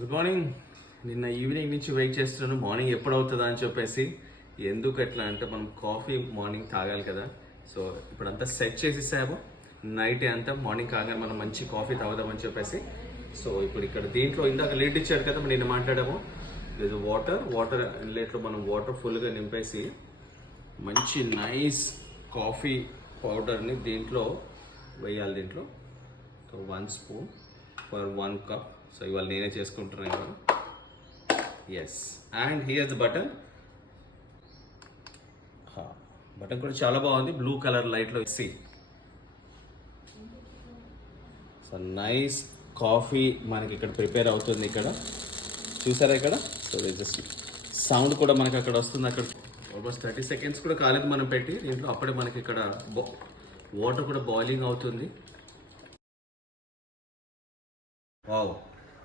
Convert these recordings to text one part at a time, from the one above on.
Good morning. నిన్న evening నుంచి wait చేస్తున్నాను మార్నింగ్ ఎప్పుడు అవుతుందా అని చెప్పేసి. ఎందుకు ఎట్లా అంటే మనం కాఫీ మార్నింగ్ తాగాలి కదా. సో ఇప్పుడంతా సెట్ చేసేసాము. నైట్ అంతా మార్నింగ్ కాగానే మనం మంచి కాఫీ తాగుదామని చెప్పేసి. సో ఇప్పుడు ఇక్కడ దీంట్లో ఇందాక లీడ్ ఇచ్చారు కదా, నిన్న మాట్లాడాము. ఇది వాటర్ ఇన్లెట్లో మనం వాటర్ ఫుల్గా నింపేసి మంచి నైస్ కాఫీ పౌడర్ని దీంట్లో వేయాలి. దీంట్లో so 1 spoon for 1 cup. So ఇవాళ నేనే చేసుకుంటున్నాను. Yes, and here the button. Button కూడా చాలా బాగుంది, బ్లూ కలర్ లైట్లో సి. సో నైస్ కాఫీ మనకి ఇక్కడ ప్రిపేర్ అవుతుంది. ఇక్కడ చూసారా ఇక్కడ. సో జస్ట్ సౌండ్ కూడా మనకి అక్కడ వస్తుంది. అక్కడ ఆల్మోస్ట్ 30 సెకండ్స్ కూడా కాలేదు మనం పెట్టి దీంట్లో. అప్పుడే మనకి ఇక్కడ వాటర్ కూడా బాయిలింగ్ అవుతుంది. వావ్,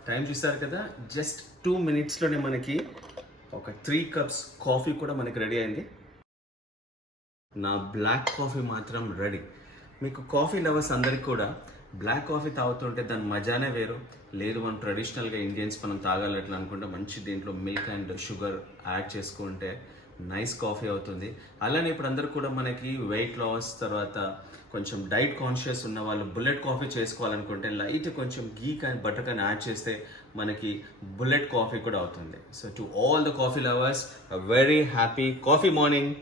టైం చూస్తారు కదా, జస్ట్ 2 మినిట్స్లోనే మనకి ఒక 3 కప్స్ కాఫీ కూడా మనకి రెడీ అయింది. నా బ్లాక్ కాఫీ మాత్రం రెడీ. మీకు కాఫీ లవర్స్ అందరికి కూడా బ్లాక్ కాఫీ తాగుతుంటే దాని మజానే వేరు. లేదు మనం ట్రెడిషనల్గా ఇండియన్స్ మనం తాగాలి ఎట్లా అనుకుంటే మంచి దీంట్లో మిల్క్ అండ్ షుగర్ యాడ్ చేసుకుంటే నైస్ కాఫీ అవుతుంది. అలానే ఇప్పుడు అందరు కూడా మనకి వెయిట్ లాస్ తర్వాత కొంచెం డైట్ కాన్షియస్ ఉన్న వాళ్ళు బుల్లెట్ కాఫీ చేసుకోవాలనుకుంటే లైట్ కొంచెం గీ కానీ బటర్ కానీ యాడ్ చేస్తే మనకి బుల్లెట్ కాఫీ కూడా అవుతుంది. So to all the coffee lovers, a very happy coffee morning.